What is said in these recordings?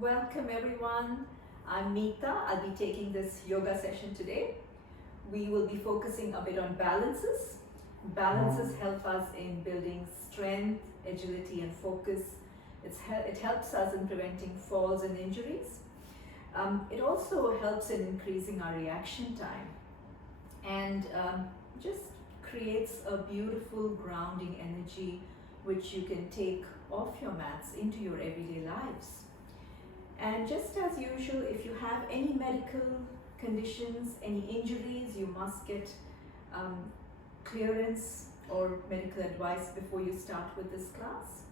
Welcome everyone. I'm Mitha. I'll be taking this yoga session today. We will be focusing a bit on balances. Balances help us in building strength, agility and focus. It helps us in preventing falls and injuries. It also helps in increasing our reaction time and just creates a beautiful grounding energy which you can take off your mats into your everyday lives. And just as usual, if you have any medical conditions, any injuries, you must get clearance or medical advice before you start with this class.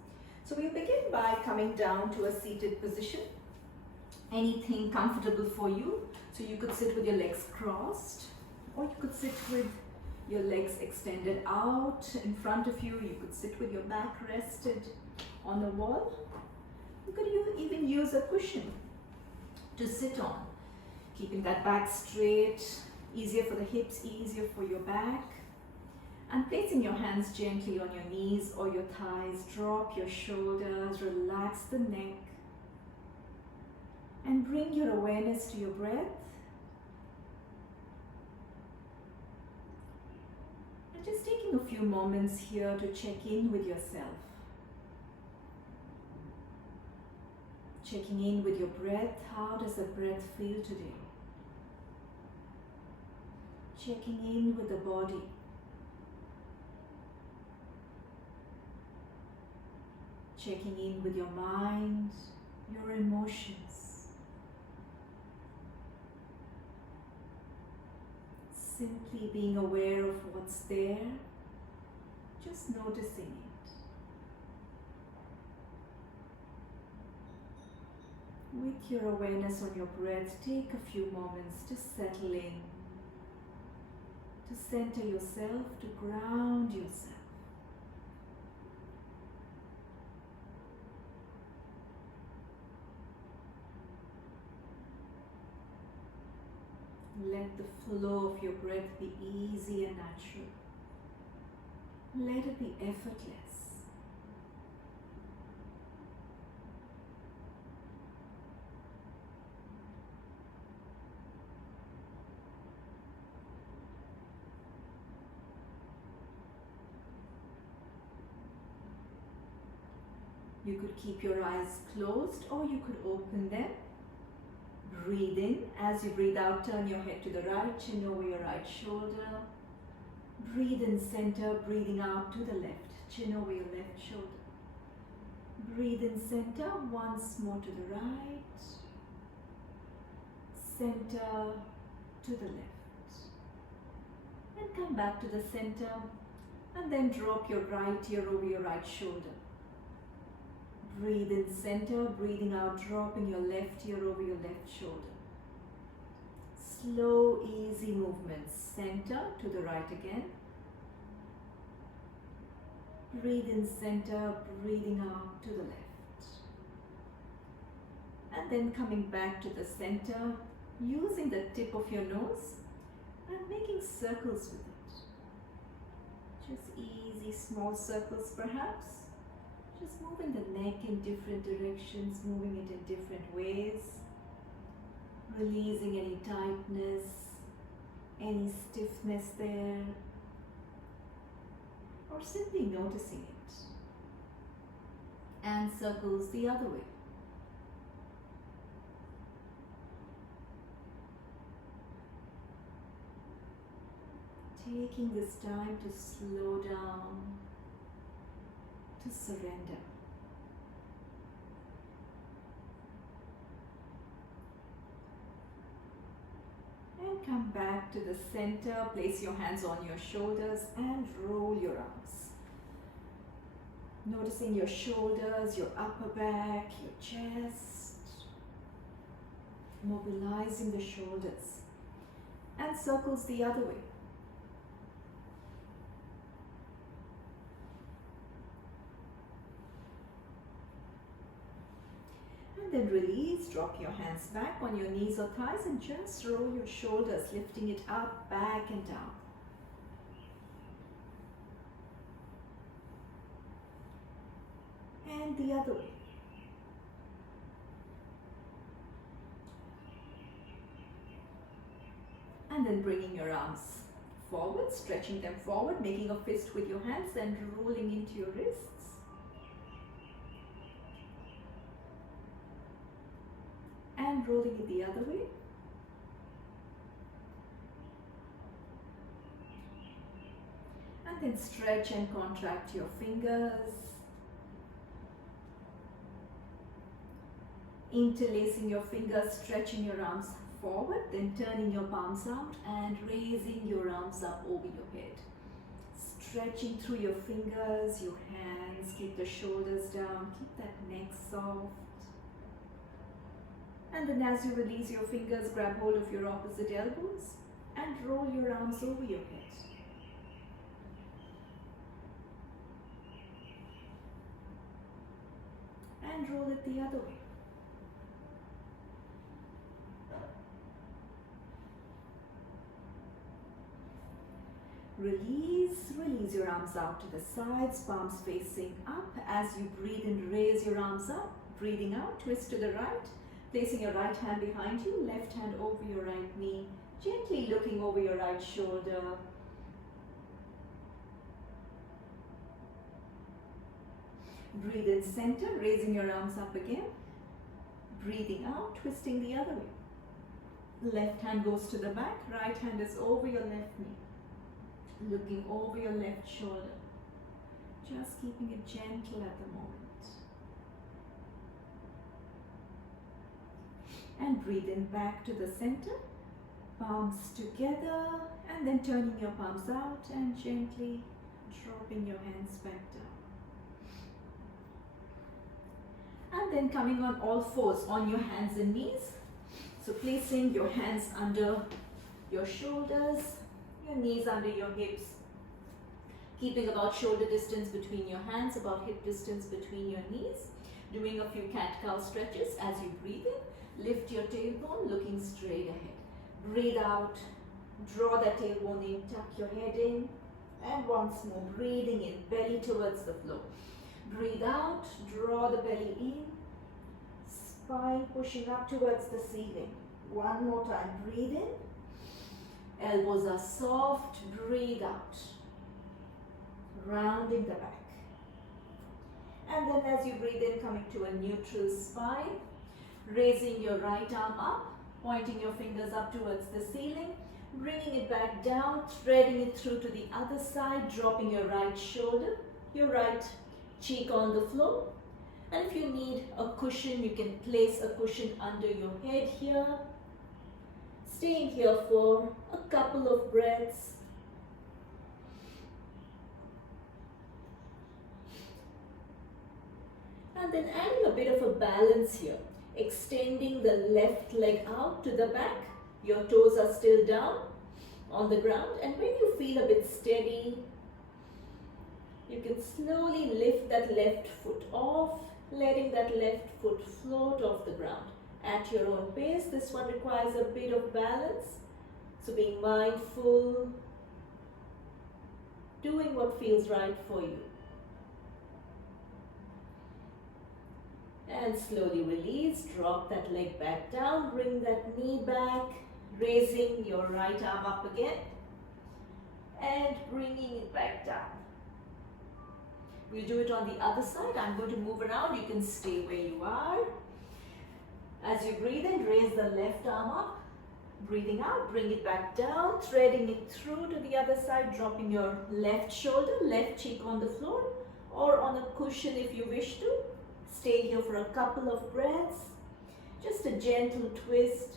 So we'll begin by coming down to a seated position. Anything comfortable for you. So you could sit with your legs crossed, or you could sit with your legs extended out in front of you. You could sit with your back rested on the wall. You could even use a cushion to sit on, keeping that back straight, easier for the hips, easier for your back. And placing your hands gently on your knees or your thighs, drop your shoulders, relax the neck, and bring your awareness to your breath. And just taking a few moments here to check in with yourself. Checking in with your breath. How does the breath feel today? Checking in with the body. Checking in with your mind, your emotions. Simply being aware of what's there, just noticing it. With your awareness on your breath, take a few moments to settle in, to center yourself, to ground yourself. Let the flow of your breath be easy and natural. Let it be effortless. You could keep your eyes closed or you could open them. Breathe in. As you breathe out, turn your head to the right, chin over your right shoulder. Breathe in center, breathing out to the left, chin over your left shoulder. Breathe in center, once more to the right. Center to the left. And come back to the center and then drop your right ear over your right shoulder. Breathe in center, breathing out, dropping your left ear over your left shoulder. Slow, easy movements. Center to the right again. Breathe in center, breathing out to the left. And then coming back to the center, using the tip of your nose and making circles with it. Just easy, small circles perhaps. Just moving the neck in different directions, moving it in different ways. Releasing any tightness, any stiffness there. Or simply noticing it. And circles the other way. Taking this time to slow down, to surrender. And come back to the center, place your hands on your shoulders and roll your arms. Noticing your shoulders, your upper back, your chest. Mobilizing the shoulders. And circles the other way. And then release, drop your hands back on your knees or thighs and just roll your shoulders, lifting it up, back and down. And the other way. And then bringing your arms forward, stretching them forward, making a fist with your hands and rolling into your wrists. And rolling it the other way. And then stretch and contract your fingers. Interlacing your fingers, stretching your arms forward, then turning your palms out and raising your arms up over your head. Stretching through your fingers, your hands, keep the shoulders down, keep that neck soft. And then as you release your fingers, grab hold of your opposite elbows and roll your arms over your head. And roll it the other way. Release your arms out to the sides, palms facing up. As you breathe in, raise your arms up. Breathing out, twist to the right. Placing your right hand behind you, left hand over your right knee. Gently looking over your right shoulder. Breathe in center, raising your arms up again. Breathing out, twisting the other way. Left hand goes to the back, right hand is over your left knee. Looking over your left shoulder. Just keeping it gentle at the moment. And breathe in back to the center. Palms together and then turning your palms out and gently dropping your hands back down. And then coming on all fours on your hands and knees. So placing your hands under your shoulders, your knees under your hips, keeping about shoulder distance between your hands, about hip distance between your knees. Doing a few cat-cow stretches as you breathe in. Lift your tailbone, looking straight ahead. Breathe out, draw that tailbone in, tuck your head in, and once more breathing in, belly towards the floor. Breathe out, draw the belly in, spine pushing up towards the ceiling. One more time, breathe in. Elbows are soft, breathe out. Rounding the back. And then as you breathe in, coming to a neutral spine, raising your right arm up, pointing your fingers up towards the ceiling, bringing it back down, threading it through to the other side, dropping your right shoulder, your right cheek on the floor. And if you need a cushion, you can place a cushion under your head here. Staying here for a couple of breaths. And then adding a bit of a balance here. Extending the left leg out to the back. Your toes are still down on the ground. And when you feel a bit steady, you can slowly lift that left foot off, letting that left foot float off the ground. At your own pace, this one requires a bit of balance. So being mindful, doing what feels right for you. And slowly release, drop that leg back down, bring that knee back, raising your right arm up again, and bringing it back down. We'll do it on the other side. I'm going to move around, you can stay where you are. As you breathe in, raise the left arm up. Breathing out, bring it back down, threading it through to the other side, dropping your left shoulder, left cheek on the floor, or on a cushion if you wish to. Stay here for a couple of breaths. Just a gentle twist.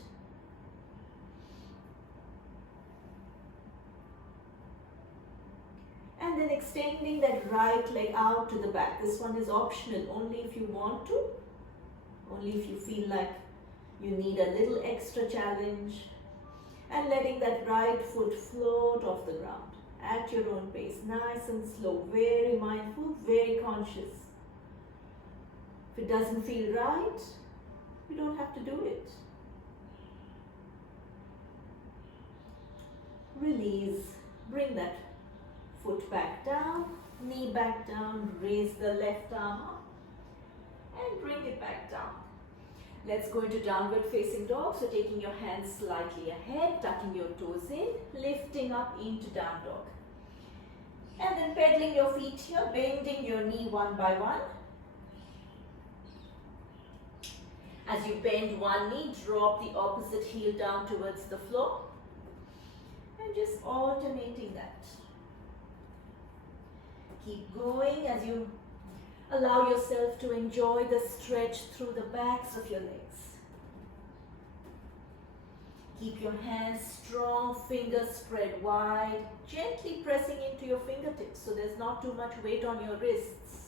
And then extending that right leg out to the back. This one is optional, only if you want to. Only if you feel like you need a little extra challenge. And letting that right foot float off the ground at your own pace, nice and slow, very mindful, very conscious. If it doesn't feel right, you don't have to do it. Release, bring that foot back down, knee back down, raise the left arm up and bring it back down. Let's go into downward facing dog. So taking your hands slightly ahead, tucking your toes in, lifting up into down dog. And then pedaling your feet here, bending your knee one by one. As you bend one knee, drop the opposite heel down towards the floor. And just alternating that. Keep going as you allow yourself to enjoy the stretch through the backs of your legs. Keep your hands strong, fingers spread wide, gently pressing into your fingertips so there's not too much weight on your wrists.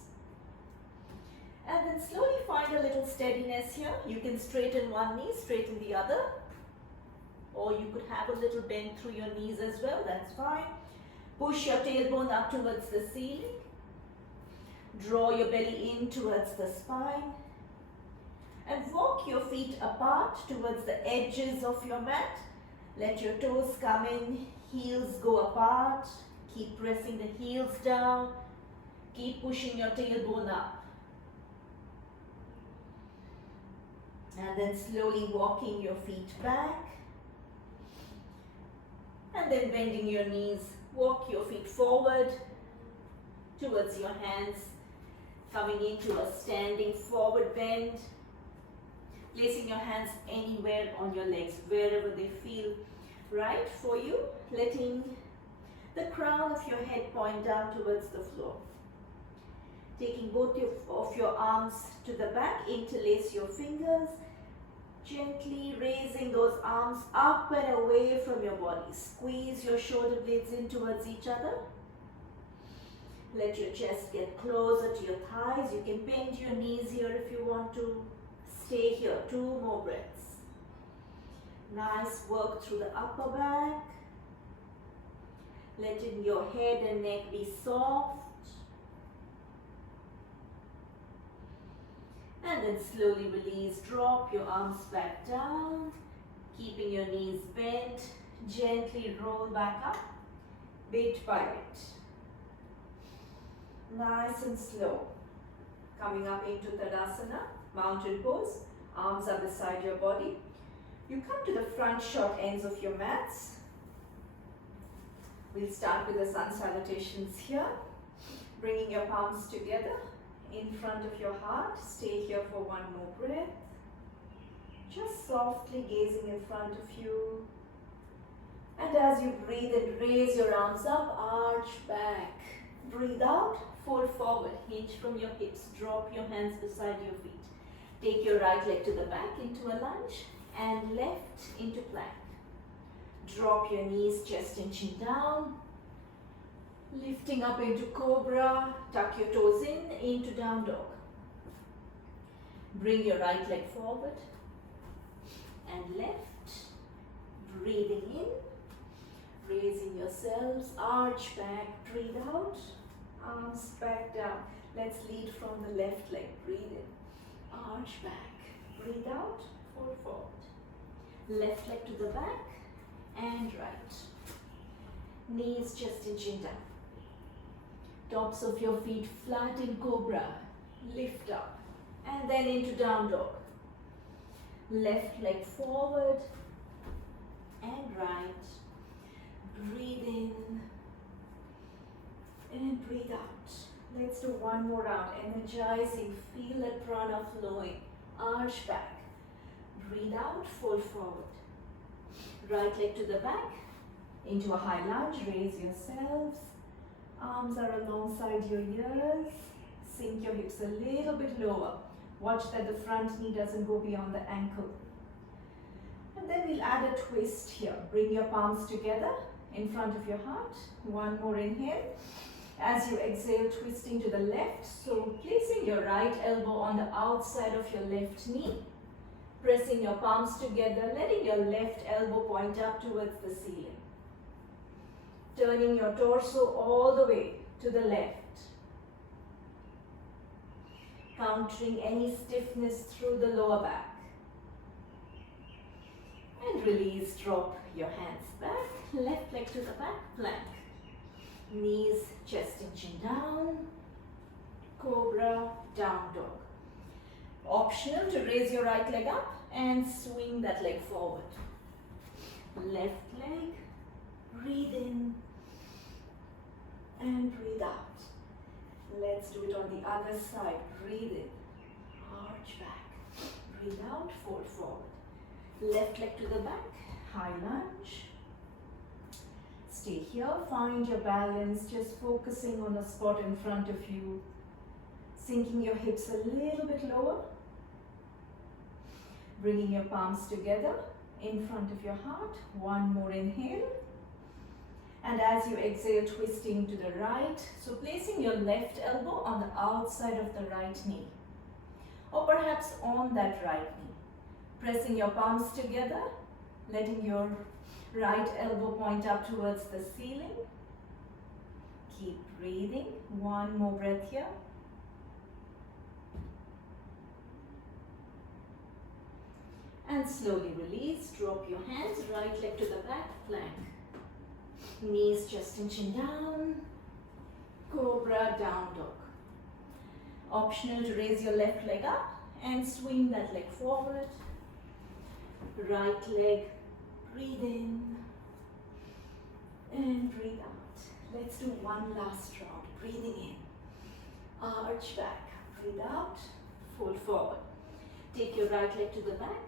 And then slowly find a little steadiness here. You can straighten one knee, straighten the other. Or you could have a little bend through your knees as well, that's fine. Push your tailbone up towards the ceiling. Draw your belly in towards the spine. And walk your feet apart towards the edges of your mat. Let your toes come in, heels go apart. Keep pressing the heels down. Keep pushing your tailbone up. And then slowly walking your feet back. And then bending your knees, walk your feet forward towards your hands, coming into a standing forward bend, placing your hands anywhere on your legs, wherever they feel right for you, letting the crown of your head point down towards the floor. Taking both of your arms to the back, interlace your fingers, gently raising those arms up and away from your body. Squeeze your shoulder blades in towards each other. Let your chest get closer to your thighs. You can bend your knees here if you want to. Stay here, 2 more breaths. Nice work through the upper back. Letting your head and neck be soft. And then slowly release, drop your arms back down, keeping your knees bent, gently roll back up, bit by bit. Nice and slow. Coming up into Tadasana, mountain pose, arms are beside your body. You come to the front short ends of your mats. We'll start with the sun salutations here, bringing your palms together in front of your heart. Stay here for 1 more breath. Just softly gazing in front of you. And as you breathe in, raise your arms up, arch back. Breathe out, fold forward, hinge from your hips, drop your hands beside your feet. Take your right leg to the back into a lunge and left into plank. Drop your knees, chest and chin down. Lifting up into cobra, tuck your toes in, into down dog. Bring your right leg forward and left. Breathing in, raising yourselves, arch back, breathe out, arms back down. Let's lead from the left leg, breathe in, arch back, breathe out, fold forward. Left leg to the back and right. Knees, chest and chin down. Tops of your feet flat in cobra, lift up and then into down dog. Left leg forward and right. Breathe in and breathe out. Let's do 1 more round. Energizing, feel that prana flowing. Arch back. Breathe out, fold forward. Right leg to the back, into a high lunge, raise yourselves. Arms are alongside your ears. Sink your hips a little bit lower. Watch that the front knee doesn't go beyond the ankle. And then we'll add a twist here. Bring your palms together in front of your heart. 1 more inhale. As you exhale, twisting to the left. So placing your right elbow on the outside of your left knee. Pressing your palms together, letting your left elbow point up towards the ceiling. Turning your torso all the way to the left. Countering any stiffness through the lower back. And release, drop your hands back. Left leg to the back, plank. Knees, chest and chin down. Cobra, down dog. Optional to raise your right leg up and swing that leg forward. Left leg, breathe in and breathe out. Let's do it on the other side. Breathe in, arch back, breathe out, fold forward. Left leg to the back, high lunge. Stay here, find your balance, just focusing on the spot in front of you, sinking your hips a little bit lower, bringing your palms together in front of your heart. One more inhale, and as you exhale, twisting to the right, so placing your left elbow on the outside of the right knee, or perhaps on that right knee, pressing your palms together, letting your right elbow point up towards the ceiling. Keep breathing. One more breath here. And slowly release. Drop your hands. Right leg to the back, plank. Knees just and chin down. Cobra, down dog. Optional to raise your left leg up and swing that leg forward. Right leg, breathe in and breathe out. Let's do one last round. Breathing in, arch back, breathe out, fold forward. Take your right leg to the back,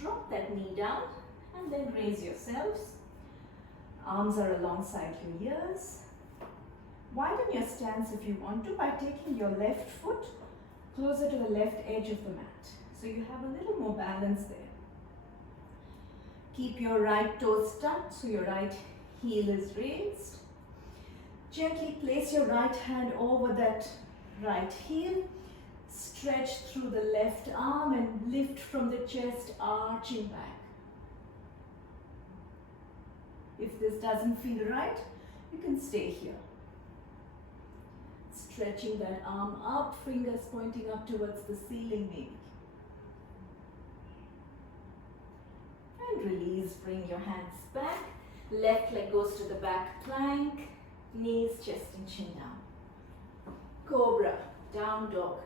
drop that knee down, and then raise yourselves. Arms are alongside your ears. Widen your stance if you want to by taking your left foot closer to the left edge of the mat, so you have a little more balance there. Keep your right toes tucked so your right heel is raised. Gently place your right hand over that right heel. Stretch through the left arm and lift from the chest, arching back. If this doesn't feel right, you can stay here. Stretching that arm up, fingers pointing up towards the ceiling maybe. And release, bring your hands back. Left leg goes to the back plank. Knees, chest and chin down. Cobra, down dog.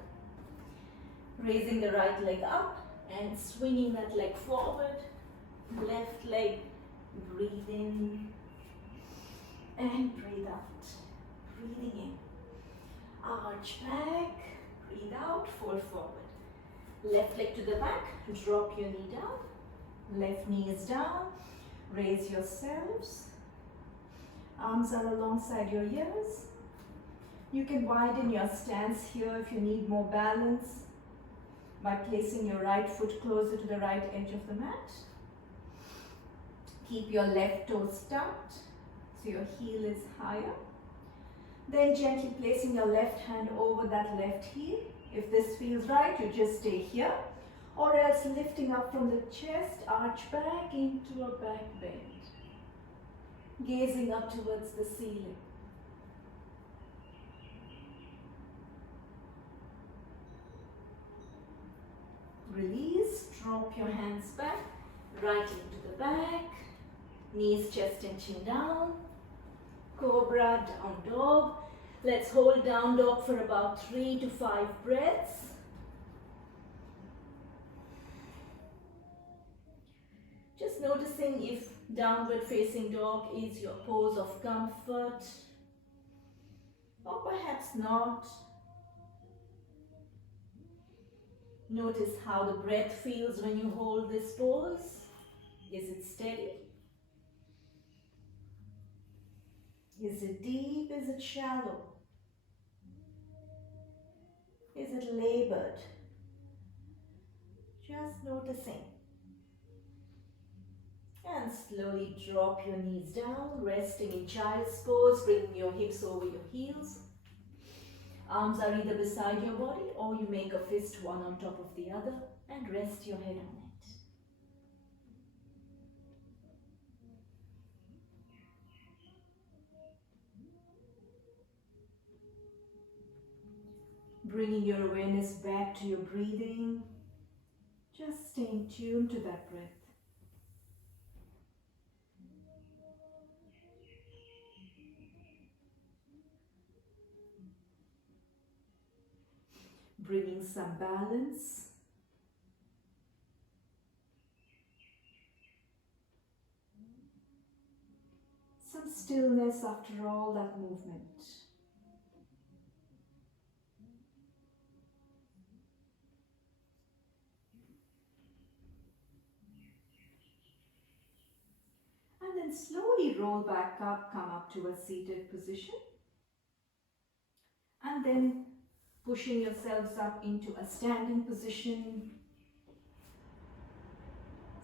Raising the right leg up and swinging that leg forward. Left leg, breathe in and breathe out. Breathing in, arch back, breathe out, fold forward. Left leg to the back, drop your knee down. Left knee is down, raise yourselves. Arms are alongside your ears. You can widen your stance here if you need more balance by placing your right foot closer to the right edge of the mat. Keep your left toes tucked so your heel is higher. Then gently placing your left hand over that left heel. If this feels right, you just stay here. Or else lifting up from the chest, arch back into a back bend. Gazing up towards the ceiling. Release, drop your hands back, right leg to the back, knees, chest and chin down. Cobra, down dog. Let's hold down dog for about 3 to 5 breaths. Just noticing if downward facing dog is your pose of comfort, or perhaps not. Notice how the breath feels when you hold this pose. Is it steady? Is it deep? Is it shallow? Is it labored? Just noticing. And slowly drop your knees down, resting in child's pose, bringing your hips over your heels. Arms are either beside your body or you make a fist one on top of the other and rest your head on it. Bringing your awareness back to your breathing, just staying tuned to that breath. Bringing some balance stillness after all that movement. And then slowly roll back up, come up to a seated position. And then pushing yourselves up into a standing position.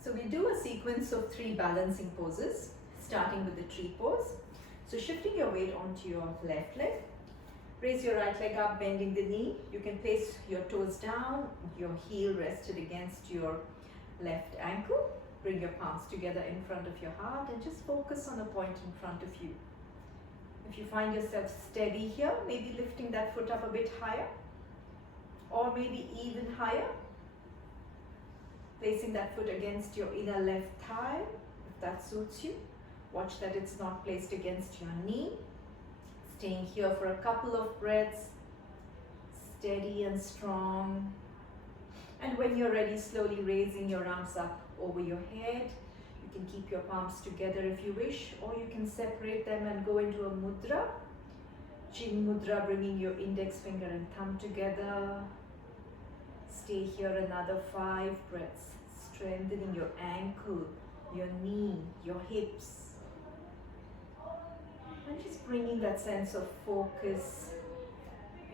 So we do a sequence of 3 balancing poses, starting with the tree pose. So shifting your weight onto your left leg. Raise your right leg up, bending the knee. You can place your toes down, your heel rested against your left ankle. Bring your palms together in front of your heart and just focus on a point in front of you. If you find yourself steady here, maybe lifting that foot up a bit higher, or maybe even higher. Placing that foot against your inner left thigh, if that suits you. Watch that it's not placed against your knee. Staying here for a couple of breaths, steady and strong. And when you're ready, slowly raising your arms up over your head. You can keep your palms together if you wish, or you can separate them and go into a mudra. Chin mudra, bringing your index finger and thumb together. Stay here another 5 breaths, strengthening your ankle, your knee, your hips. And just bringing that sense of focus,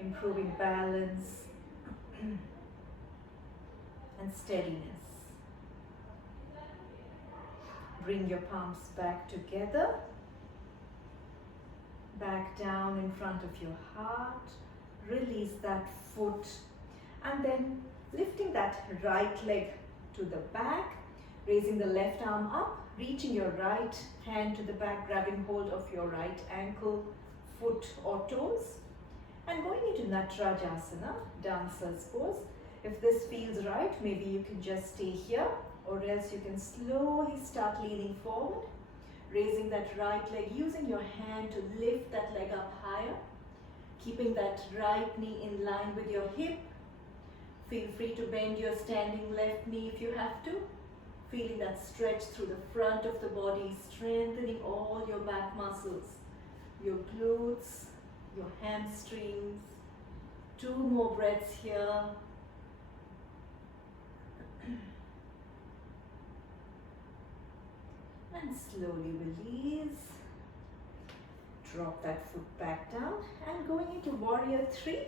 improving balance and steadiness. Bring your palms back together, back down in front of your heart. Release that foot and then lifting that right leg to the back, raising the left arm up, reaching your right hand to the back, grabbing hold of your right ankle, foot or toes, and going into Natarajasana, dancer's pose. If this feels right, maybe you can just stay here, or else you can slowly start leaning forward, raising that right leg, using your hand to lift that leg up higher, keeping that right knee in line with your hip. Feel free to bend your standing left knee if you have to. Feeling that stretch through the front of the body, strengthening all your back muscles, your glutes, your hamstrings. 2 more breaths here. And slowly release. Drop that foot back down and going into warrior 3.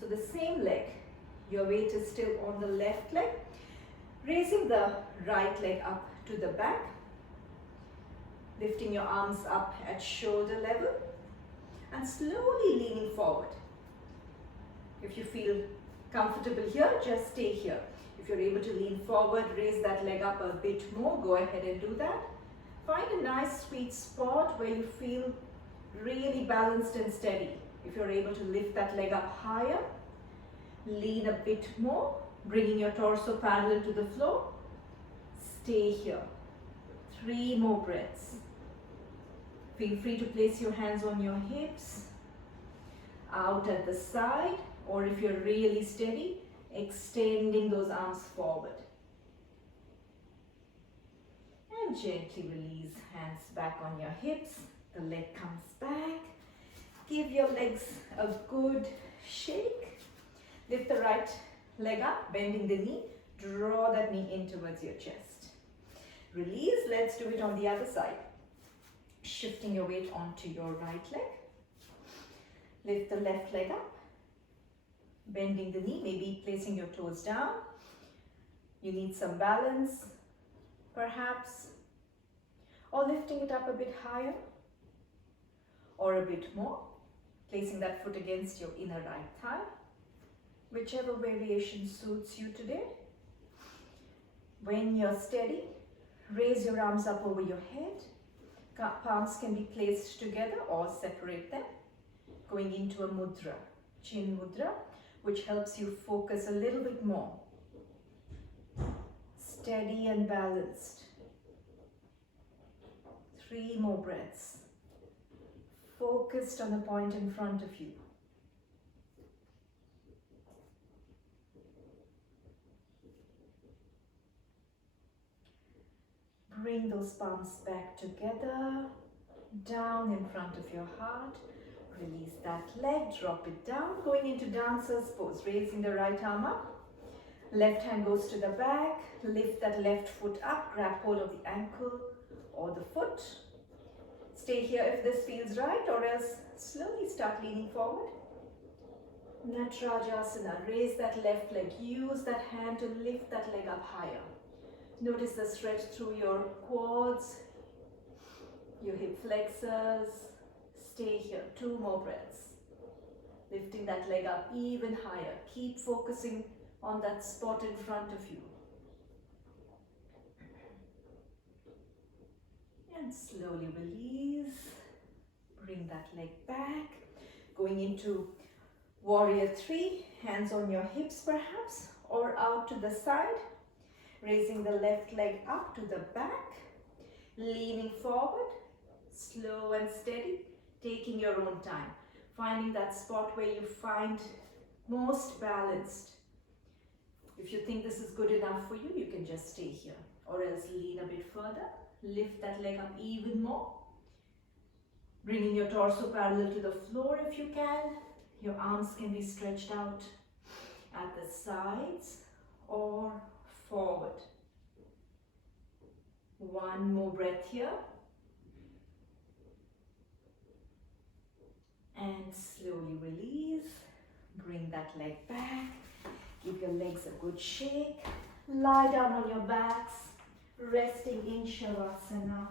So the same leg, your weight is still on the left leg. Raising the right leg up to the back. Lifting your arms up at shoulder level and slowly leaning forward. If you feel comfortable here, just stay here. If you're able to lean forward, raise that leg up a bit more, go ahead and do that. Find a nice sweet spot where you feel really balanced and steady. If you're able to lift that leg up higher, lean a bit more, bringing your torso parallel to the floor. Stay here. 3 more breaths. Feel free to place your hands on your hips, out at the side, or if you're really steady, extending those arms forward. And gently release, hands back on your hips. The leg comes back. Give your legs a good shake. Lift the right leg up, bending the knee. Draw that knee in towards your chest. Release. Let's do it on the other side. Shifting your weight onto your right leg. Lift the left leg up. Bending the knee, maybe placing your toes down. You need some balance, perhaps. Or lifting it up a bit higher. Or a bit more. Placing that foot against your inner right thigh. Whichever variation suits you today. When you're steady, raise your arms up over your head. Palms can be placed together or separate them. Going into a mudra, chin mudra, which helps you focus a little bit more. Steady and balanced. 3 more breaths. Focused on the point in front of you. Bring those palms back together. down in front of your heart. Release that leg, drop it down, going into dancer's pose, raising the right arm up. Left hand goes to the back, lift that left foot up, grab hold of the ankle or the foot. Stay here if this feels right, or else slowly start leaning forward. Natarajasana, raise that left leg, use that hand to lift that leg up higher. Notice the stretch through your quads, your hip flexors. Stay here, 2 more breaths. Lifting that leg up even higher. Keep focusing on that spot in front of you. And slowly release. Bring that leg back. Going into Warrior 3, hands on your hips perhaps, or out to the side. Raising the left leg up to the back. Leaning forward, slow and steady, taking your own time. Finding that spot where you find most balanced. If you think this is good enough for you, you can just stay here, or else lean a bit further. Lift that leg up even more. Bringing your torso parallel to the floor if you can. Your arms can be stretched out at the sides or forward. 1 more breath here. And slowly release. Bring that leg back. Give your legs a good shake. Lie down on your backs, resting in Shavasana.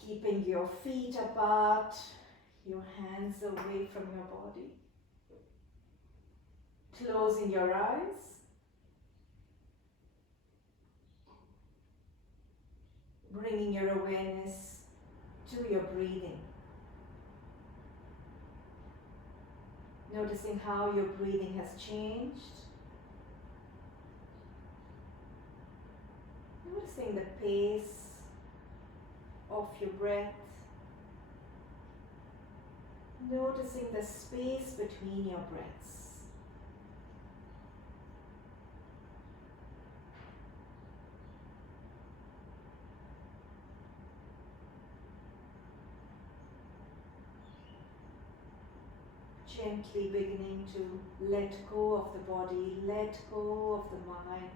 Keeping your feet apart, your hands away from your body. Closing your eyes. Bringing your awareness to your breathing. Noticing how your breathing has changed. Noticing the pace of your breath. Noticing the space between your breaths. Gently beginning to let go of the body, let go of the mind.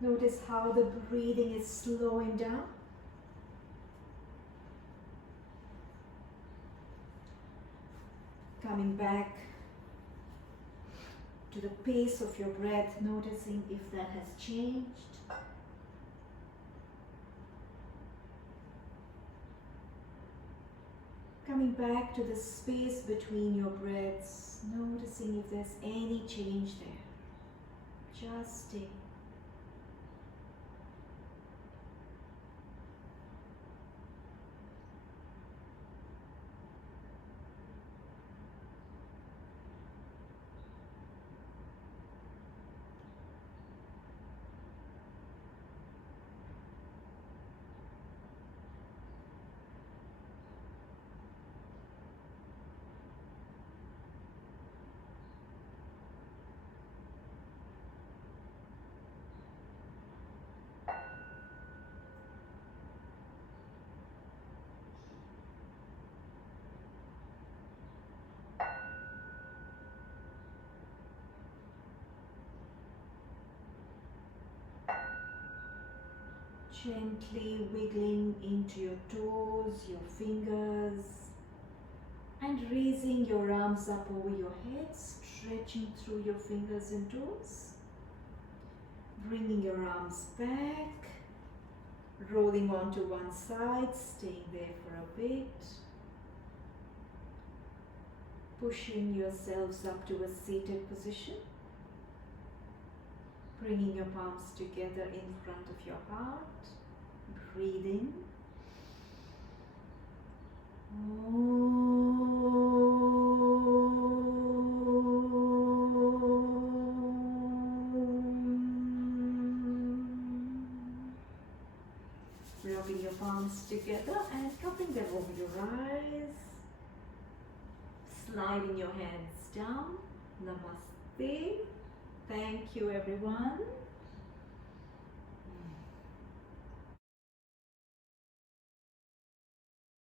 Notice how the breathing is slowing down. Coming back to the pace of your breath, noticing if that has changed. Coming back to the space between your breaths, noticing if there's any change there. Just stay. Gently wiggling into your toes, your fingers, and raising your arms up over your head, stretching through your fingers and toes. Bringing your arms back, rolling onto one side, staying there for a bit. Pushing yourselves up to a seated position. Bringing your palms together in front of your heart. Breathing. Rubbing your palms together and cupping them over your eyes. sliding your hands down. Namaste. Thank you, everyone.